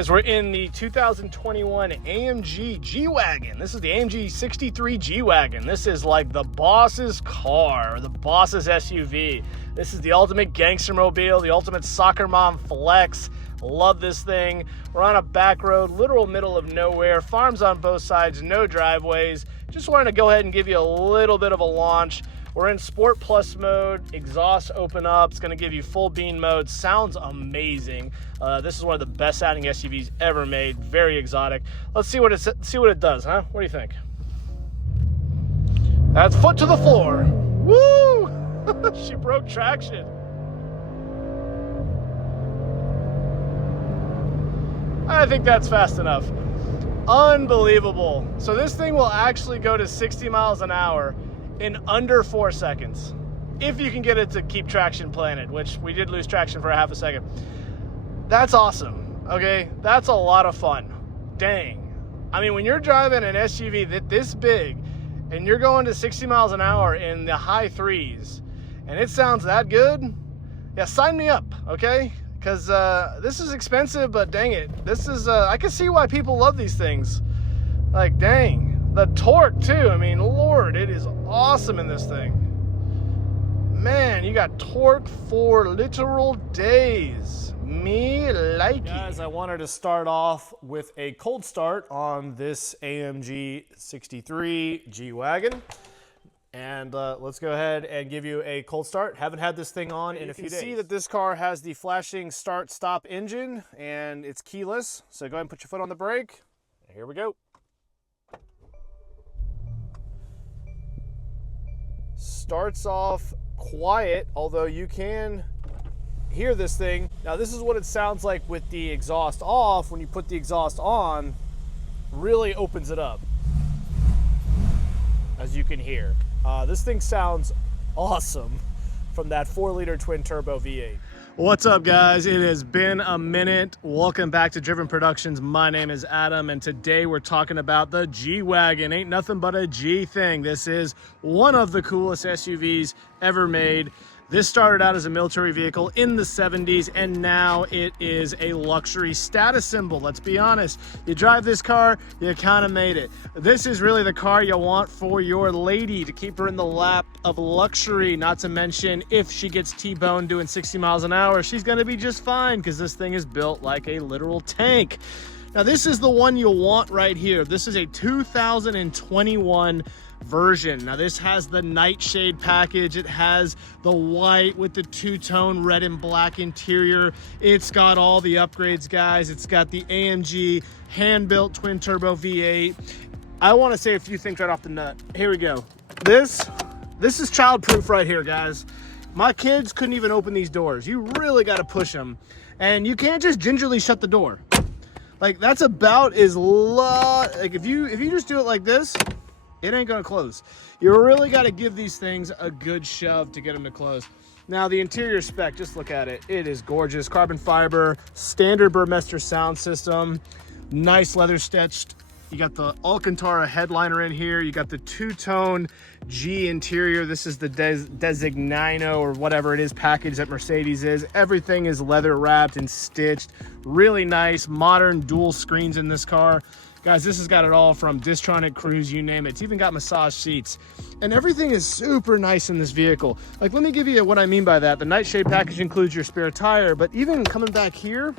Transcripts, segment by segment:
guys, we're in the 2021 AMG G-Wagon. This is the AMG63 G-Wagon. This is like the boss's car, or the boss's SUV. This is the ultimate gangster mobile, the ultimate soccer mom flex. Love this thing. We're on a back road, literal middle of nowhere, farms on both sides, no driveways. Just wanted to go ahead and give you a little bit of a launch. We're in Sport Plus mode, exhaust open up. It's gonna give you full bean mode. Sounds amazing. This is one of the best sounding SUVs ever made. Very exotic. Let's see what it does, huh? What do you think? That's foot to the floor. Woo! She broke traction. I think that's fast enough. Unbelievable. So this thing will actually go to 60 miles an hour in under 4 seconds, if you can get it to keep traction planted, which we did lose traction for a half a second. That's awesome, okay? That's a lot of fun. Dang. I mean, when you're driving an SUV this big and you're going to 60 miles an hour in the high threes and it sounds that good, yeah, sign me up, okay? Because this is expensive, but dang it. This is, I can see why people love these things. Like, dang. The torque too, I mean, Lord, it is awesome in this thing. Man, you got torque for literal days. Me like it. Guys, I wanted to start off with a cold start on this AMG 63 G-Wagon. And let's go ahead and give you a cold start. Haven't had this thing on in a few days. You can see that this car has the flashing start-stop engine and it's keyless. So go ahead and put your foot on the brake. Here we go. Starts off quiet, although you can hear this thing. Now this is what it sounds like with the exhaust off. When you put the exhaust on, really opens it up, as you can hear. This thing sounds awesome from that 4-liter twin-turbo V8. What's up, guys? It has been a minute. Welcome back to Driven Productions. My name is Adam, and today we're talking about the G-Wagon. Ain't nothing but a G thing. This is one of the coolest SUVs ever made. This started out as a military vehicle in the 70s, and now it is a luxury status symbol. Let's be honest. You drive this car, you kind of made it. This is really the car you want for your lady, to keep her in the lap of luxury. Not to mention, if she gets T-boned doing 60 miles an hour, she's gonna be just fine, because this thing is built like a literal tank. Now, this is the one you'll want right here. This is a 2021 version. Now this has the nightshade package. It has the white with the two-tone red and black interior. It's got all the upgrades, guys. It's got the AMG hand-built twin-turbo V8. I want to say a few things right off the nut. Here we go. This is child-proof right here, guys. My kids couldn't even open these doors. You really got to push them, and you can't just gingerly shut the door. Like, that's about as like if you just do it like this, it ain't gonna close. You really gotta give these things a good shove to get them to close. Now, the interior spec, just look at it. It is gorgeous. Carbon fiber, standard Burmester sound system, nice leather stitched. You got the Alcantara headliner in here. You got the two-tone G interior. This is the Designino or whatever it is package that Mercedes is. Everything is leather wrapped and stitched. Really nice, modern dual screens in this car. Guys, this has got it all from Distronic Cruise, you name it. It's even got massage seats. And everything is super nice in this vehicle. Like, let me give you what I mean by that. The nightshade package includes your spare tire, but even coming back here,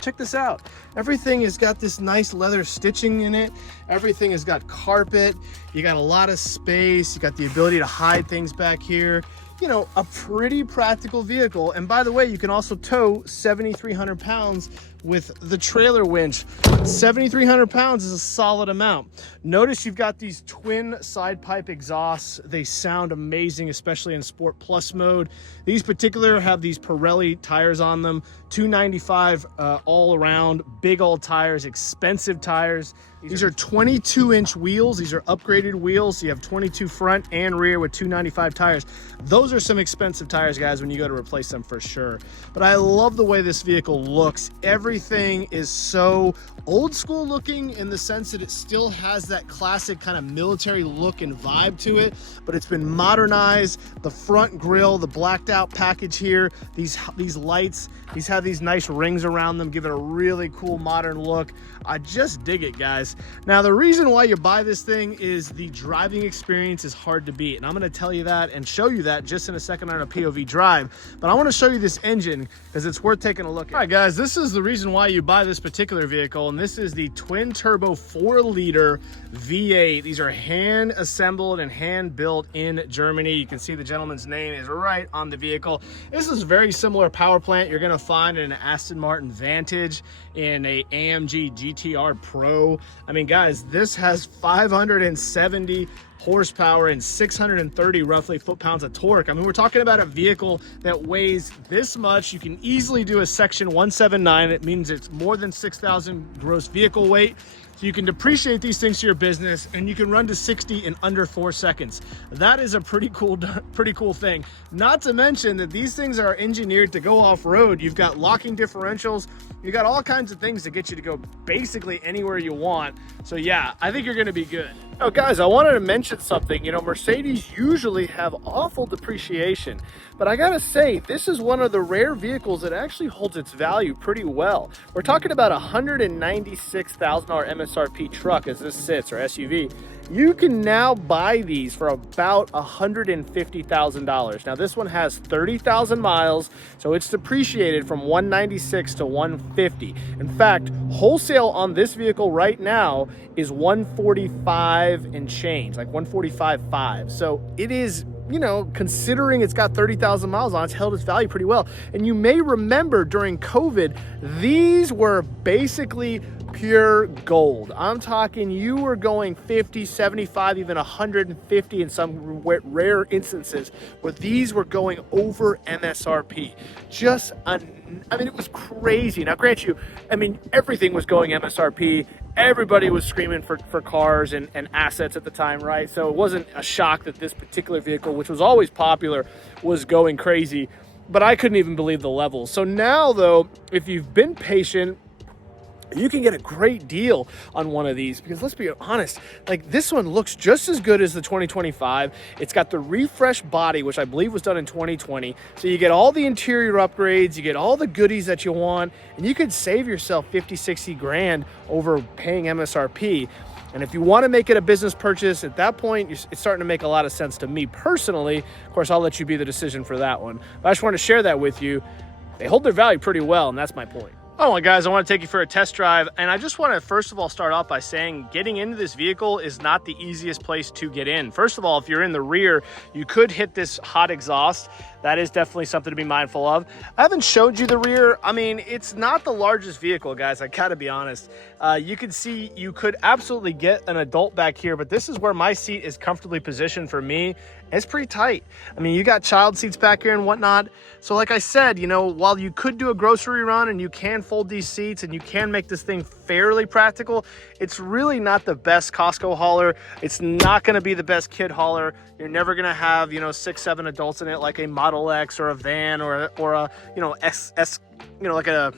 check this out. Everything has got this nice leather stitching in it. Everything has got carpet. You got a lot of space. You got the ability to hide things back here. You know, a pretty practical vehicle. And by the way, you can also tow 7,300 pounds with the trailer winch. 7,300 pounds is a solid amount. Notice you've got these twin side pipe exhausts. They sound amazing, especially in Sport Plus mode. These particular have these Pirelli tires on them, 295 all around, big old tires, expensive tires. These are 22-inch wheels. These are upgraded wheels. So you have 22 front and rear with 295 tires. Those are some expensive tires, guys, when you go to replace them for sure. But I love the way this vehicle looks. Every everything is so old school looking in the sense that it still has that classic kind of military look and vibe to it, but it's been modernized. The front grille, the blacked out package here, these lights, these have these nice rings around them, give it a really cool modern look. I just dig it, guys. Now, the reason why you buy this thing is the driving experience is hard to beat, and I'm going to tell you that and show you that just in a second on a POV drive. But I want to show you this engine because it's worth taking a look at. All right, guys, this is the reason why you buy this particular vehicle, and this is the twin turbo 4-liter V8. These are hand assembled and hand built in Germany. You can see the gentleman's name is right on the vehicle. This is a very similar power plant you're going to find in an Aston Martin Vantage, in a AMG GTR Pro. I mean, guys, this has 570 horsepower and 630 roughly foot-pounds of torque. I mean, we're talking about a vehicle that weighs this much. You can easily do a section 179. It means it's more than 6,000 gross vehicle weight. So you can depreciate these things to your business, and you can run to 60 in under 4 seconds. That is a pretty cool thing. Not to mention that these things are engineered to go off-road. You've got locking differentials. You got all kinds of things to get you to go basically anywhere you want. So yeah, I think you're gonna be good. Oh, guys, I wanted to mention something. You know, Mercedes usually have awful depreciation, but I gotta say, this is one of the rare vehicles that actually holds its value pretty well. We're talking about a $196,000 MSRP truck as this sits, or SUV. You can now buy these for about $150,000. Now, this one has 30,000 miles, so it's depreciated from 196 to 150. In fact, wholesale on this vehicle right now is 145 and change, like 145.5. So it is, you know, considering it's got 30,000 miles on it, it's held its value pretty well. And you may remember during COVID, these were basically pure gold. I'm talking you were going 50, 75, even 150 in some rare instances where these were going over MSRP. I mean, it was crazy. Now, grant you, I mean, everything was going MSRP. Everybody was screaming for cars and assets at the time, right? So it wasn't a shock that this particular vehicle, which was always popular, was going crazy. But I couldn't even believe the levels. So now, though, if you've been patient, you can get a great deal on one of these, because let's be honest, like, this one looks just as good as the 2025. It's got the refreshed body, which I believe was done in 2020. So you get all the interior upgrades, you get all the goodies that you want, and you could save yourself 50, 60 grand over paying MSRP. And if you want to make it a business purchase, at that point, it's starting to make a lot of sense to me personally. Of course, I'll let you be the decision for that one. But I just want to share that with you. They hold their value pretty well, and that's my point. Oh, well, guys, I want to take you for a test drive, and I just want to first of all start off by saying getting into this vehicle is not the easiest place to get in. First of all, if you're in the rear, you could hit this hot exhaust. That is definitely something to be mindful of. I haven't showed you the rear. I mean, it's not the largest vehicle, guys. I gotta be honest. You can see you could absolutely get an adult back here, but this is where my seat is comfortably positioned for me. It's pretty tight. I mean, you got child seats back here and whatnot. So like I said, you know, while you could do a grocery run and you can fold these seats and you can make this thing fairly practical, it's really not the best Costco hauler. It's not gonna be the best kid hauler. You're never gonna have, you know, 6, 7 adults in it like a Model X or a van or a you know, like a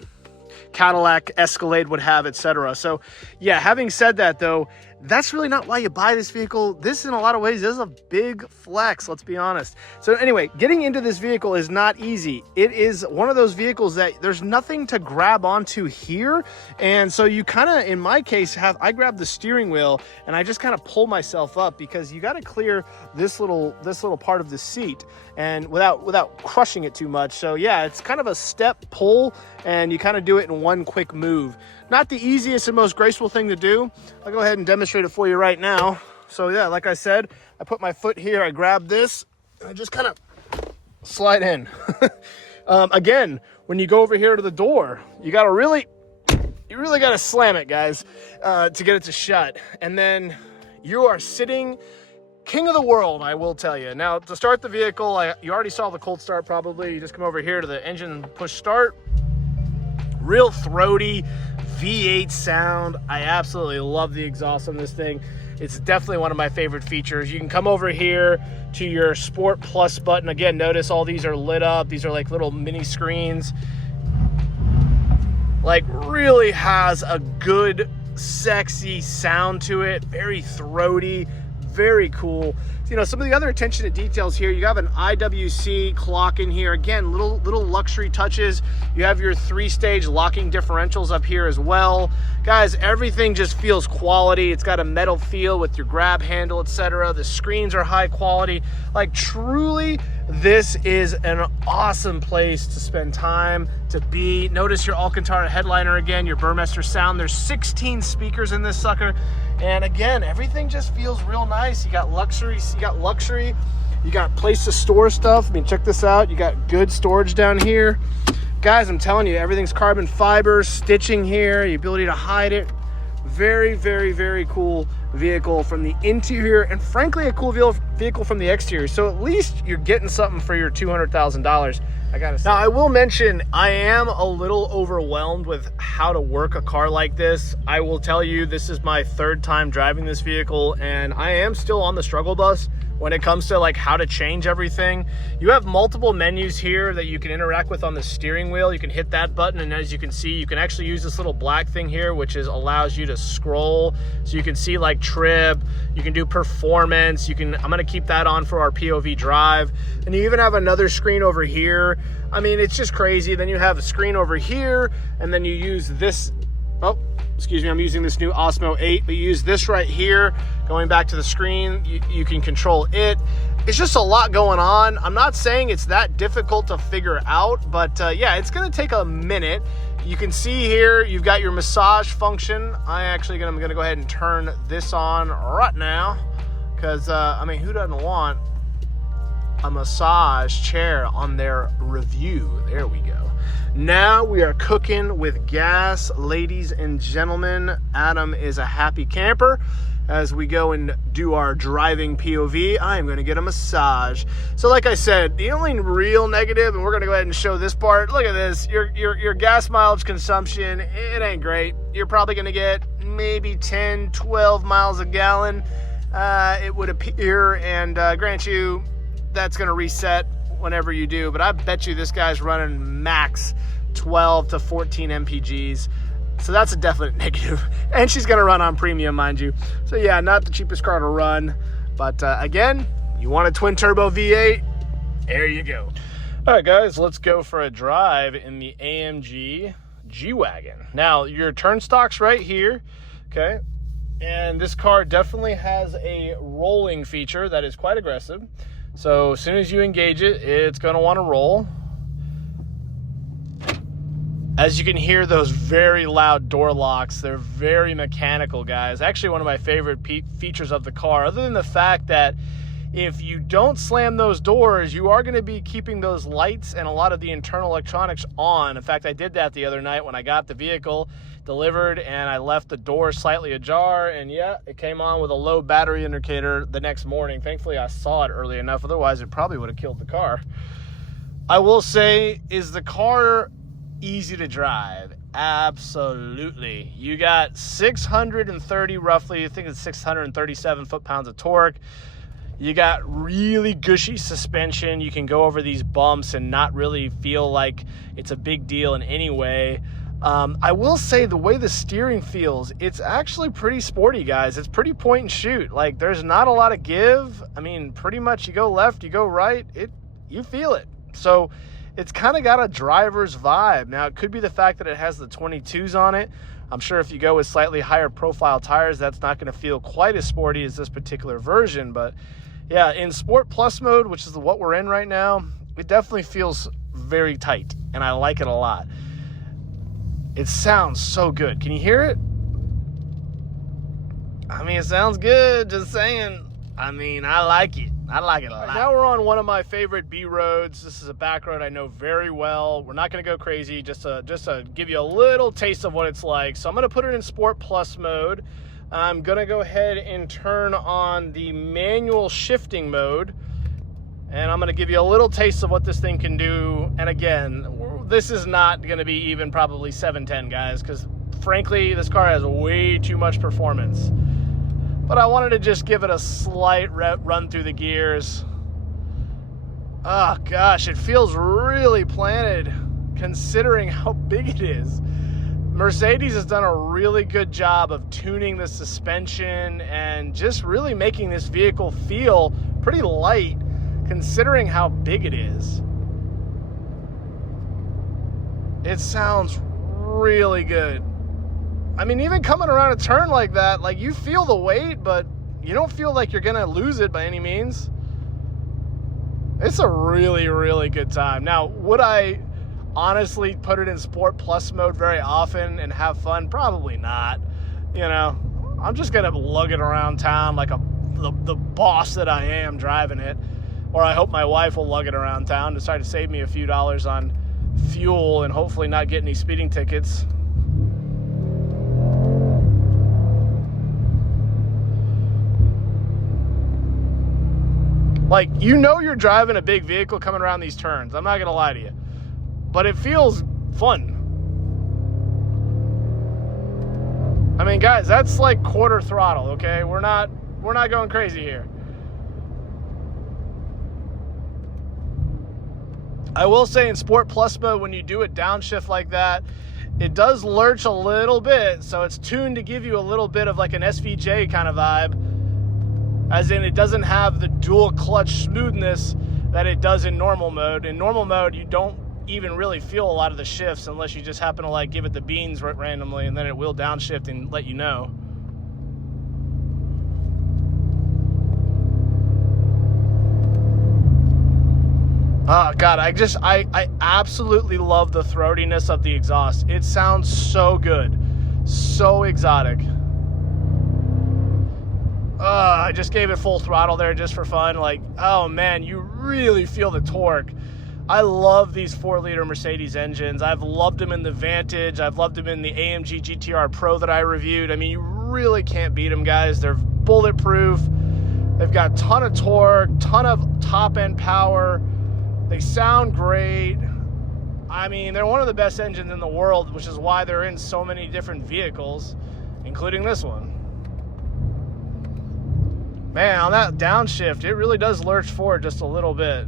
Cadillac Escalade would have, etc. So yeah, having said that though, that's really not why you buy this vehicle. This, in a lot of ways, is a big flex, let's be honest. So anyway, getting into this vehicle is not easy. It is one of those vehicles that there's nothing to grab onto here. And so you kind of, in my case, I grab the steering wheel and I just kind of pull myself up, because you got to clear this little part of the seat and without crushing it too much. So yeah, it's kind of a step pull, and you kind of do it in one quick move. Not the easiest and most graceful thing to do. I'll go ahead and demonstrate it for you right now. So yeah, like I said, I put my foot here, I grab this, and I just kind of slide in. Again, when you go over here to the door, you really got to slam it, guys, to get it to shut. And then you are sitting king of the world, I will tell you. Now, to start the vehicle, you already saw the cold start probably. You just come over here to the engine push start. Real throaty V8 sound. I absolutely love the exhaust on this thing. It's definitely one of my favorite features. You can come over here to your Sport Plus button. Again, notice all these are lit up. These are like little mini screens. Like, really has a good, sexy sound to it. Very throaty, very cool. You know, some of the other attention to details here, you have an IWC clock in here. Again, little luxury touches. You have your 3-stage locking differentials up here as well. Guys, everything just feels quality. It's got a metal feel with your grab handle, etc. The screens are high quality. Like, truly, this is an awesome place to spend time, to be. Notice your Alcantara headliner again, your Burmester sound. There's 16 speakers in this sucker. And again, everything just feels real nice. You got luxury, you got place to store stuff. I mean, check this out. You got good storage down here. Guys, I'm telling you, everything's carbon fiber, stitching here, the ability to hide it. Very, very, very cool vehicle from the interior, and frankly, a cool vehicle from the exterior. So at least you're getting something for your $200,000. I gotta say. Now, I will mention, I am a little overwhelmed with how to work a car like this. I will tell you, this is my 3rd time driving this vehicle, and I am still on the struggle bus when it comes to like how to change everything. You have multiple menus here that you can interact with on the steering wheel. You can hit that button, and as you can see, you can actually use this little black thing here, which allows you to scroll. So you can see like trip, you can do performance, I'm gonna keep that on for our POV drive. And you even have another screen over here. I mean, it's just crazy. Then you have a screen over here, and then you use this, oh, excuse me, I'm using this new Osmo 8, but you use this right here, going back to the screen, you can control it. It's just a lot going on. I'm not saying it's that difficult to figure out, but yeah, it's gonna take a minute. You can see here, you've got your massage function. I'm gonna go ahead and turn this on right now, because I mean, who doesn't want a massage chair on their review? There we go. Now we are cooking with gas, ladies and gentlemen. Adam is a happy camper. As we go and do our driving POV, I am going to get a massage. So like I said, the only real negative, and we're going to go ahead and show this part. Look at this, your gas mileage consumption, it ain't great. You're probably going to get maybe 10, 12 miles a gallon, it would appear, and grant you, that's going to reset whenever you do, but I bet you this guy's running max 12 to 14 mpgs. So that's a definite negative. And she's going to run on premium, mind you. So yeah, not the cheapest car to run. But again, you want a twin turbo V8? There you go. All right, guys, let's go for a drive in the AMG G-Wagon. Now, your turn stock's right here, okay? And this car definitely has a rolling feature that is quite aggressive. So as soon as you engage it, it's going to want to roll. As you can hear, those very loud door locks, they're very mechanical, guys. Actually, one of my favorite features of the car, other than the fact that if you don't slam those doors, you are going to be keeping those lights and a lot of the internal electronics on. In fact, I did that the other night when I got the vehicle delivered and I left the door slightly ajar, and yeah, it came on with a low battery indicator the next morning. Thankfully, I saw it early enough, otherwise it probably would have killed the car. I will say, is the car easy to drive? Absolutely. You got 630 roughly, I think it's 637 foot-pounds of torque. You got really gushy suspension. You can go over these bumps and not really feel like it's a big deal in any way. I will say the way the steering feels, it's actually pretty sporty, guys. It's pretty point and shoot. Like, there's not a lot of give. I mean, pretty much you go left, you go right, you feel it. So it's kind of got a driver's vibe. Now, it could be the fact that it has the 22s on it. I'm sure if you go with slightly higher profile tires, that's not going to feel quite as sporty as this particular version. But yeah, in Sport Plus mode, which is what we're in right now, it definitely feels very tight, and I like it a lot. It sounds so good. Can you hear it? I mean, it sounds good, just saying. I mean, I like it. I like it a lot. Right, now we're on one of my favorite B roads. This is a back road I know very well. We're not going to go crazy, just to give you a little taste of what it's like. So I'm going to put it in Sport Plus mode. I'm going to go ahead and turn on the manual shifting mode. And I'm going to give you a little taste of what this thing can do. And again, this is not going to be even probably 710, guys, because frankly, this car has way too much performance. But I wanted to just give it a slight run through the gears. Oh gosh, it feels really planted considering how big it is. Mercedes has done a really good job of tuning the suspension and just really making this vehicle feel pretty light considering how big it is. It sounds really good. I mean, even coming around a turn like that, like, you feel the weight, but you don't feel like you're gonna lose it by any means. It's a really, really good time. Now, would I honestly put it in Sport Plus mode very often and have fun? Probably not. You know, I'm just gonna lug it around town like the boss that I am driving it. Or I hope my wife will lug it around town to try to save me a few dollars on fuel and hopefully not get any speeding tickets. Like, you know you're driving a big vehicle coming around these turns. I'm not gonna lie to you. But it feels fun. I mean, guys, that's like quarter throttle, okay? We're not going crazy here. I will say in Sport Plus mode, when you do a downshift like that, it does lurch a little bit, so it's tuned to give you a little bit of like an SVJ kind of vibe. As in, it doesn't have the dual clutch smoothness that it does in normal mode. In normal mode, you don't even really feel a lot of the shifts unless you just happen to like give it the beans randomly, and then it will downshift and let you know. Oh God, I absolutely love the throatiness of the exhaust. It sounds so good, so exotic. I just gave it full throttle there just for fun. Like, oh man, you really feel the torque. I love these 4-liter Mercedes engines. I've loved them in the Vantage. I've loved them in the AMG GTR Pro that I reviewed. I mean, you really can't beat them, guys. They're bulletproof. They've got a ton of torque, ton of top-end power. They sound great. I mean, they're one of the best engines in the world, which is why they're in so many different vehicles, including this one. Man, on that downshift, it really does lurch forward just a little bit.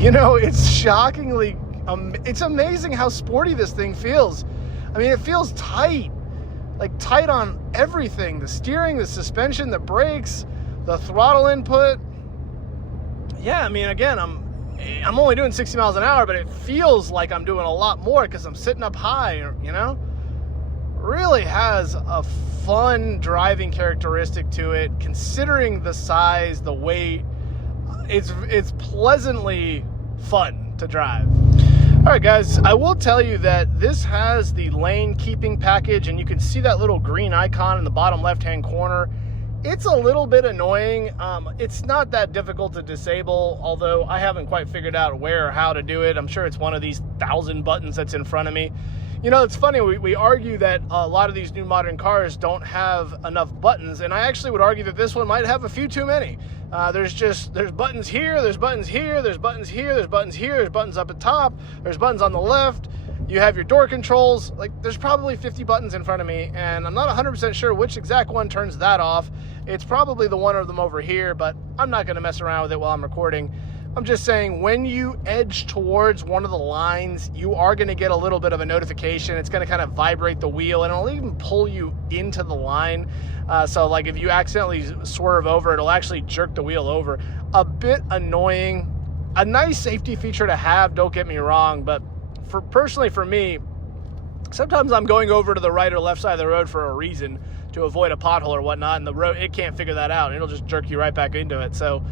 You know, it's shockingly, it's amazing how sporty this thing feels. I mean, it feels tight, like tight on everything. The steering, the suspension, the brakes, the throttle input. Yeah, I mean, again, I'm only doing 60 miles an hour, but it feels like I'm doing a lot more because I'm sitting up high, you know? Really has a fun driving characteristic to it, considering the size, the weight. It's pleasantly fun to drive. All right, guys, I will tell you that this has the lane keeping package, and you can see that little green icon in the bottom left-hand corner. It's a little bit annoying. It's not that difficult to disable, although I haven't quite figured out where or how to do it. I'm sure it's one of these 1,000 buttons that's in front of me. You know, it's funny, we argue that a lot of these new modern cars don't have enough buttons, and I actually would argue that this one might have a few too many. There's buttons here, there's buttons here, there's buttons here, there's buttons here, there's buttons up at top, there's buttons on the left. You have your door controls. Like, there's probably 50 buttons in front of me, and I'm not 100% sure which exact one turns that off. It's probably the one of them over here, but I'm not going to mess around with it while I'm recording. I'm just saying, when you edge towards one of the lines, you are going to get a little bit of a notification. It's going to kind of vibrate the wheel, and it'll even pull you into the line. So like if you accidentally swerve over, it'll actually jerk the wheel over. A bit annoying. A nice safety feature to have, don't get me wrong, but personally for me, sometimes I'm going over to the right or left side of the road for a reason, to avoid a pothole or whatnot, and the road, it can't figure that out. It'll just jerk you right back into it. So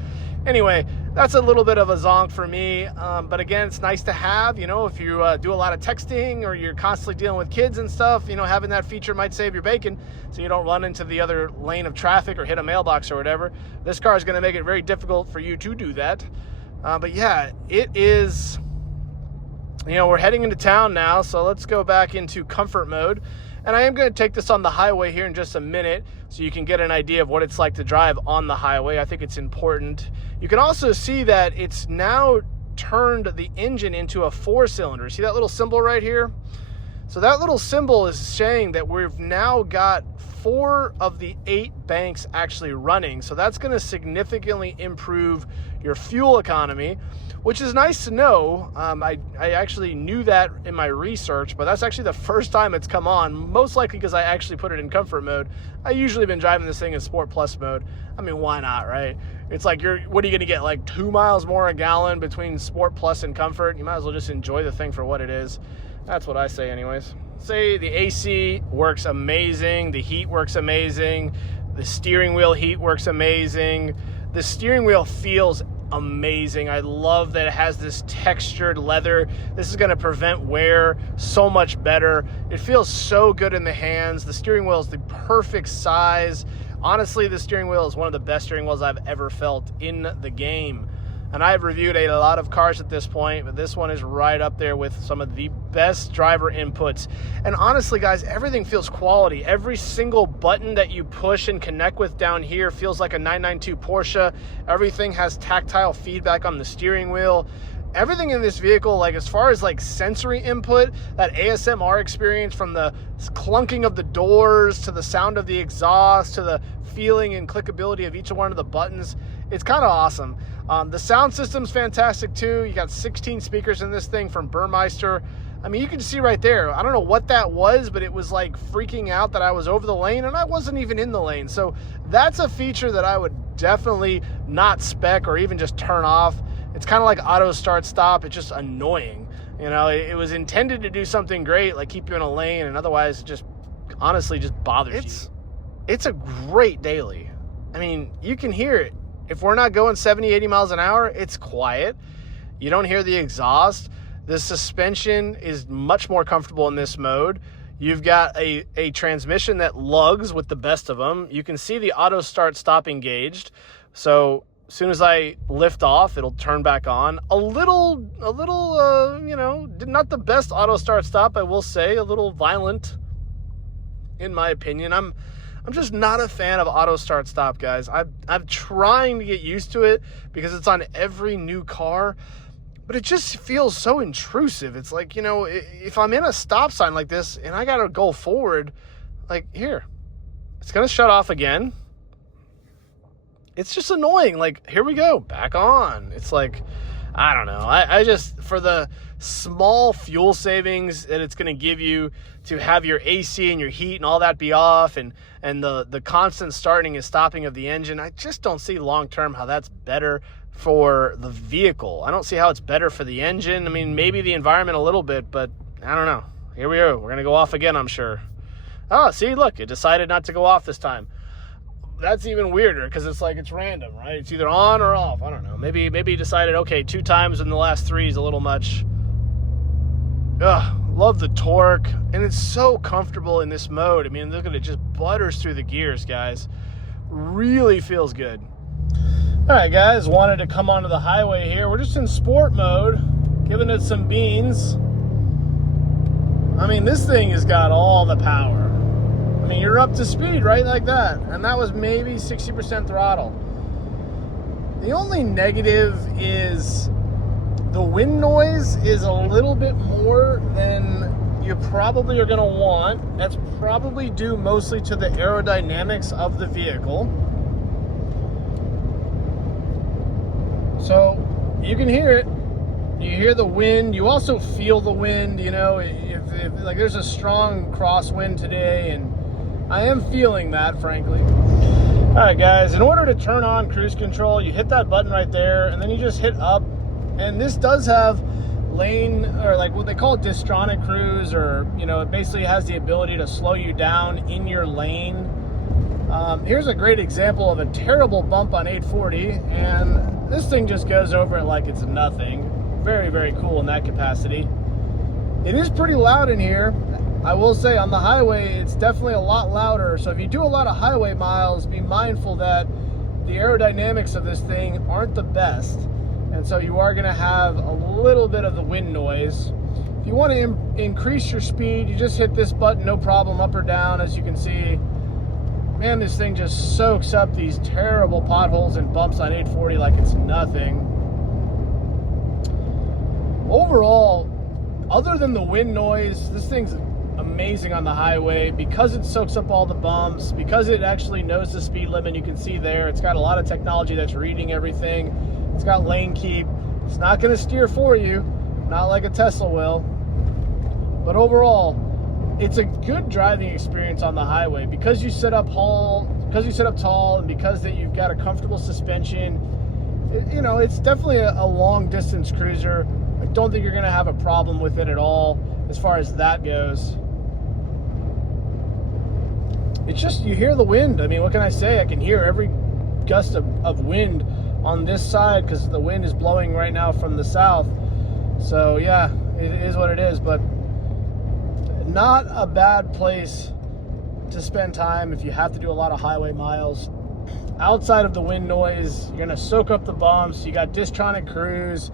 anyway, that's a little bit of a zonk for me, but again, it's nice to have, you know, if you do a lot of texting or you're constantly dealing with kids and stuff, you know, having that feature might save your bacon, so you don't run into the other lane of traffic or hit a mailbox or whatever. This car is going to make it very difficult for you to do that. But yeah, it is, you know, we're heading into town now, so let's go back into comfort mode. And I am going to take this on the highway here in just a minute so you can get an idea of what it's like to drive on the highway. I think it's important. You can also see that it's now turned the engine into a 4-cylinder. See that little symbol right here? So that little symbol is saying that we've now got 4 of the 8 banks actually running. So that's going to significantly improve your fuel economy, which is nice to know. I actually knew that in my research, but that's actually the first time it's come on, most likely because I actually put it in comfort mode. I usually been driving this thing in Sport Plus mode. I mean, why not, right? It's like, what are you going to get, like 2 miles more a gallon between Sport Plus and Comfort? You might as well just enjoy the thing for what it is. That's what I say anyways. Say the AC works amazing, the heat works amazing, the steering wheel heat works amazing. The steering wheel feels amazing. I love that it has this textured leather. This is going to prevent wear so much better. It feels so good in the hands. The steering wheel is the perfect size. Honestly, the steering wheel is one of the best steering wheels I've ever felt in the game. And I've reviewed a lot of cars at this point, but this one is right up there with some of the best driver inputs. And honestly, guys, everything feels quality. Every single button that you push and connect with down here feels like a 992 Porsche. Everything has tactile feedback on the steering wheel. Everything in this vehicle, like as far as like sensory input, that ASMR experience, from the clunking of the doors to the sound of the exhaust to the feeling and clickability of each one of the buttons, it's kind of awesome. The sound system's fantastic too. You got 16 speakers in this thing from Burmeister. I mean, you can see right there, I don't know what that was, but it was like freaking out that I was over the lane and I wasn't even in the lane. So that's a feature that I would definitely not spec or even just turn off. It's kind of like auto start stop. It's just annoying. You know, it was intended to do something great, like keep you in a lane, and otherwise it just honestly just bothers you. It's a great daily. I mean, you can hear it. If we're not going 70, 80 miles an hour, it's quiet. You don't hear the exhaust. The suspension is much more comfortable in this mode. You've got a transmission that lugs with the best of them. You can see the auto start stop engaged. So as soon as I lift off, it'll turn back on. A little, you know, not the best auto start stop, I will say, a little violent in my opinion. I'm just not a fan of auto start stop, guys. I'm trying to get used to it because it's on every new car, but it just feels so intrusive. It's like, you know, if I'm in a stop sign like this and I gotta go forward, like here, it's gonna shut off again. It's just annoying. Like, here we go, back on. It's like, I don't know. I just, for the small fuel savings that it's going to give you to have your AC and your heat and all that be off, and the constant starting and stopping of the engine, I just don't see long-term how that's better for the vehicle. I don't see how it's better for the engine. I mean, maybe the environment a little bit, but I don't know. Here we are. We're going to go off again, I'm sure. Oh, see, look, it decided not to go off this time. That's even weirder because it's like it's random, right? It's either on or off. I don't know. Maybe he decided, okay, 2 times in the last 3 is a little much. Ugh, love the torque, and it's so comfortable in this mode. I mean, look at it, just butters through the gears, guys. Really feels good. All right, guys, wanted to come onto the highway here. We're just in sport mode, giving it some beans. I mean, this thing has got all the power. I mean, you're up to speed, right, like that. And that was maybe 60% throttle. The only negative is the wind noise is a little bit more than you probably are going to want. That's probably due mostly to the aerodynamics of the vehicle. So you can hear it. You hear the wind. You also feel the wind, you know, if like there's a strong crosswind today, and I am feeling that, frankly. All right, guys, in order to turn on cruise control, you hit that button right there, and then you just hit up. And this does have lane, or like what they call distronic cruise, or, you know, it basically has the ability to slow you down in your lane. Here's a great example of a terrible bump on 840, and this thing just goes over it like it's nothing. Very, very cool in that capacity. It is pretty loud in here. I will say on the highway, it's definitely a lot louder. So if you do a lot of highway miles, be mindful that the aerodynamics of this thing aren't the best. And so you are gonna have a little bit of the wind noise. If you want to increase your speed, you just hit this button, no problem, up or down. As you can see, man, this thing just soaks up these terrible potholes and bumps on 840 like it's nothing. Overall, other than the wind noise, this thing's amazing on the highway because it soaks up all the bumps, because it actually knows the speed limit. You can see there, it's got a lot of technology that's reading everything. It's got lane keep. It's not going to steer for you, not like a Tesla will. But overall, it's a good driving experience on the highway because you sit up tall, and because that you've got a comfortable suspension. You know, it's definitely a long distance cruiser. I don't think you're going to have a problem with it at all as far as that goes. It's just, you hear the wind. I mean, what can I say? I can hear every gust of wind on this side because the wind is blowing right now from the south. So yeah, it is what it is, but not a bad place to spend time if you have to do a lot of highway miles. Outside of the wind noise, you're gonna soak up the bumps. You got Distronic Cruise.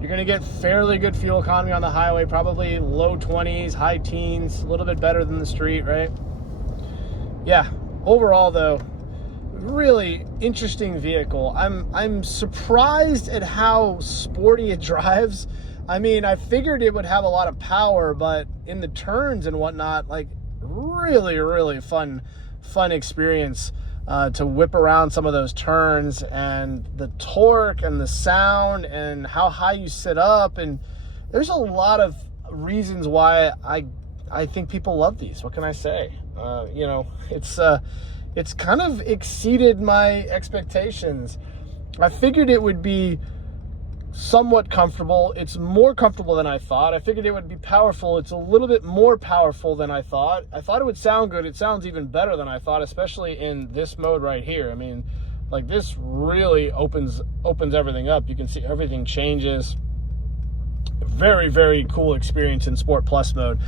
You're gonna get fairly good fuel economy on the highway, probably low 20s, high teens, a little bit better than the street, right? Yeah, overall though, really interesting vehicle. I'm surprised at how sporty it drives. I mean, I figured it would have a lot of power, but in the turns and whatnot, like really fun experience to whip around some of those turns, and the torque and the sound and how high you sit up. And there's a lot of reasons why I think people love these. What can I say? You know, it's kind of exceeded my expectations. I figured it would be somewhat comfortable. It's more comfortable than I thought. I figured it would be powerful. It's a little bit more powerful than I thought. I thought it would sound good. It sounds even better than I thought, especially in this mode right here. I mean, like, this really opens everything up. You can see everything changes. Very cool experience in Sport Plus mode.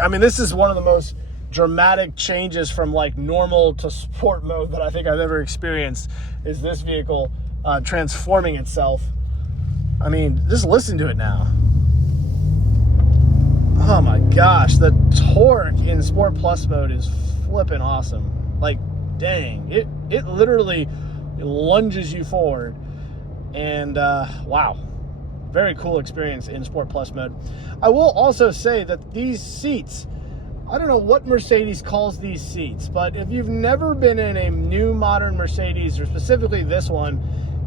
I mean, this is one of the most dramatic changes from like normal to sport mode that I think I've ever experienced, is this vehicle transforming itself. I mean, just listen to it now. Oh my gosh, the torque in Sport Plus mode is flipping awesome. Like, dang, it literally lunges you forward. And wow, very cool experience in Sport Plus mode. I will also say that these seats, I don't know what Mercedes calls these seats, but if you've never been in a new modern Mercedes, or specifically this one,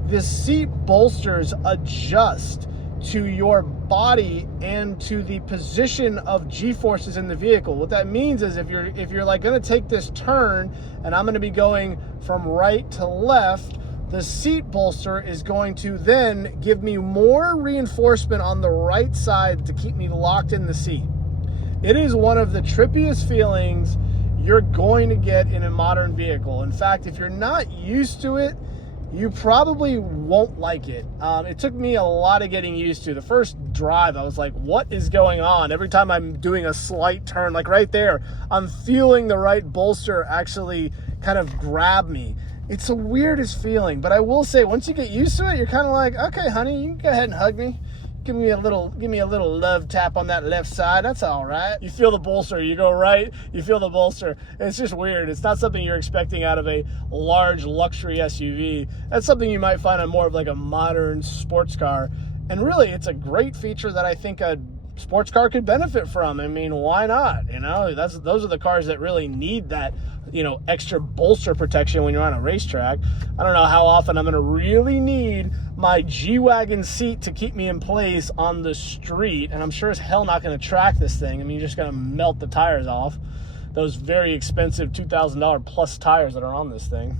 the seat bolsters adjust to your body and to the position of G-forces in the vehicle. What that means is if you're like going to take this turn and I'm going to be going from right to left, the seat bolster is going to then give me more reinforcement on the right side to keep me locked in the seat. It is one of the trippiest feelings you're going to get in a modern vehicle. In fact, if you're not used to it, you probably won't like it. It took me a lot of getting used to. The first drive, I was like, what is going on? Every time I'm doing a slight turn, like right there, I'm feeling the right bolster actually kind of grab me. It's the weirdest feeling, but I will say, once you get used to it, you're kind of like, okay, honey, you can go ahead and hug me. Give me a little love tap on that left side. That's all right. You feel the bolster. You go right, you feel the bolster. It's just weird. It's not something you're expecting out of a large luxury SUV. That's something you might find on more of like a modern sports car. And really, it's a great feature that I think a sports car could benefit from. I mean, why not? You know, those are the cars that really need that, you know, extra bolster protection when you're on a racetrack. I don't know how often I'm going to really need my G-Wagon seat to keep me in place on the street, and I'm sure as hell not going to track this thing. I mean, you're just going to melt the tires off. Those very expensive $2,000 plus tires that are on this thing.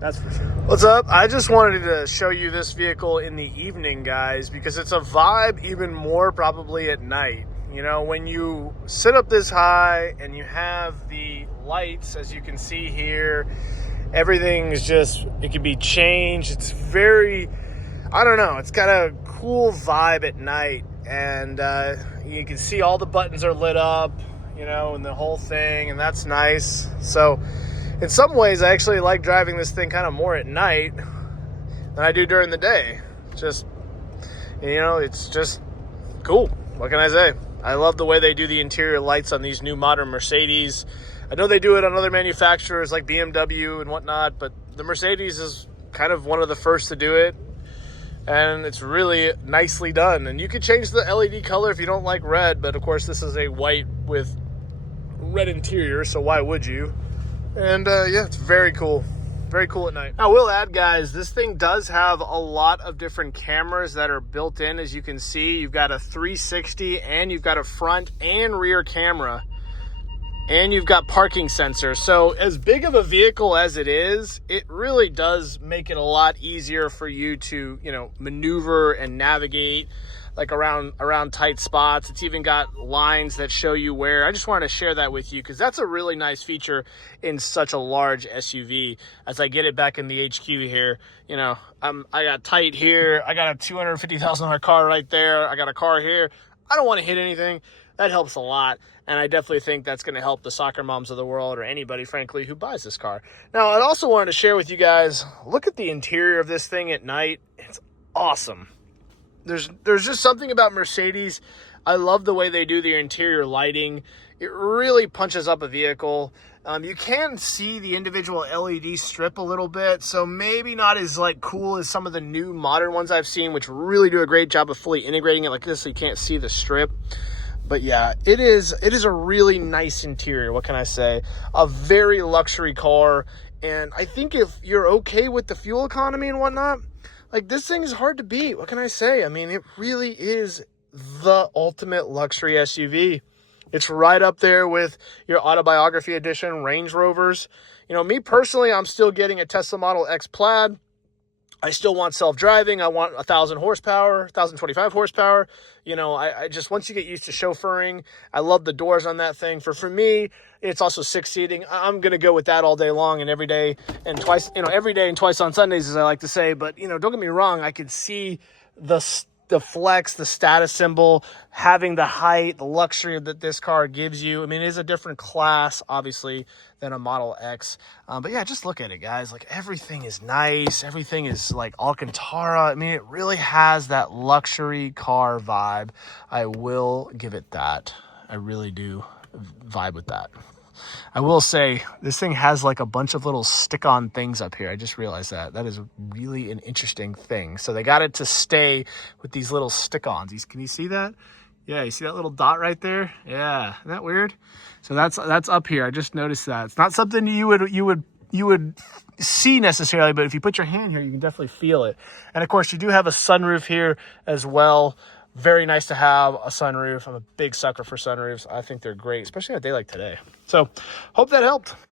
That's for sure. What's up? I just wanted to show you this vehicle in the evening, guys, because it's a vibe even more probably at night. You know, when you sit up this high and you have the lights, as you can see here, everything is just, it can be changed. It's very, I don't know, it's got a cool vibe at night. And you can see all the buttons are lit up, you know, and the whole thing, and that's nice. So in some ways, I actually like driving this thing kind of more at night than I do during the day. Just, you know, it's just cool. What can I say? I love the way they do the interior lights on these new modern Mercedes. I know they do it on other manufacturers like BMW and whatnot, but the Mercedes is kind of one of the first to do it. And it's really nicely done. And you could change the LED color if you don't like red, but of course this is a white with red interior, so why would you? And yeah, it's very cool. Very cool at night. I will add, guys, this thing does have a lot of different cameras that are built in. As you can see, you've got a 360 and you've got a front and rear camera. And you've got parking sensors. So as big of a vehicle as it is, it really does make it a lot easier for you to, you know, maneuver and navigate like around tight spots. It's even got lines that show you where. I just wanted to share that with you because that's a really nice feature in such a large SUV. As I get it back in the HQ here, you know, I got tight here. I got a $250,000 car right there. I got a car here. I don't want to hit anything. That helps a lot. And I definitely think that's going to help the soccer moms of the world, or anybody, frankly, who buys this car. Now, I also wanted to share with you guys, look at the interior of this thing at night. It's awesome. There's just something about Mercedes. I love the way they do their interior lighting. It really punches up a vehicle. You can see the individual LED strip a little bit, so maybe not as like cool as some of the new modern ones I've seen, which really do a great job of fully integrating it like this so you can't see the strip. But yeah, it is a really nice interior. What can I say? A very luxury car. And I think if you're okay with the fuel economy and whatnot, like this thing is hard to beat. What can I say? I mean, it really is the ultimate luxury SUV. It's right up there with your autobiography edition Range Rovers. You know, me personally, I'm still getting a Tesla Model X Plaid. I still want self-driving. I want 1,000 horsepower, 1,025 horsepower. You know, I just, once you get used to chauffeuring, I love the doors on that thing. For me, it's also 6 seating. I'm going to go with that all day long and every day and twice, you know, every day and twice on Sundays, as I like to say. But, you know, don't get me wrong. I could see the flex, the status symbol, having the height, the luxury that this car gives you. I mean, it is a different class, obviously, than a Model X. But yeah, just look at it, guys. Like, everything is nice. Everything is like Alcantara. I mean, it really has that luxury car vibe. I will give it that. I really do vibe with that. I will say this thing has like a bunch of little stick-on things up here. I just realized that. That is really an interesting thing. So they got it to stay with these little stick-ons. Can you see that? Yeah, you see that little dot right there? Yeah, isn't that weird? So that's up here. I just noticed that. It's not something you would see necessarily, but if you put your hand here, you can definitely feel it. And of course, you do have a sunroof here as well. Very nice to have a sunroof. I'm a big sucker for sunroofs. I think they're great, especially on a day like today. So, hope that helped.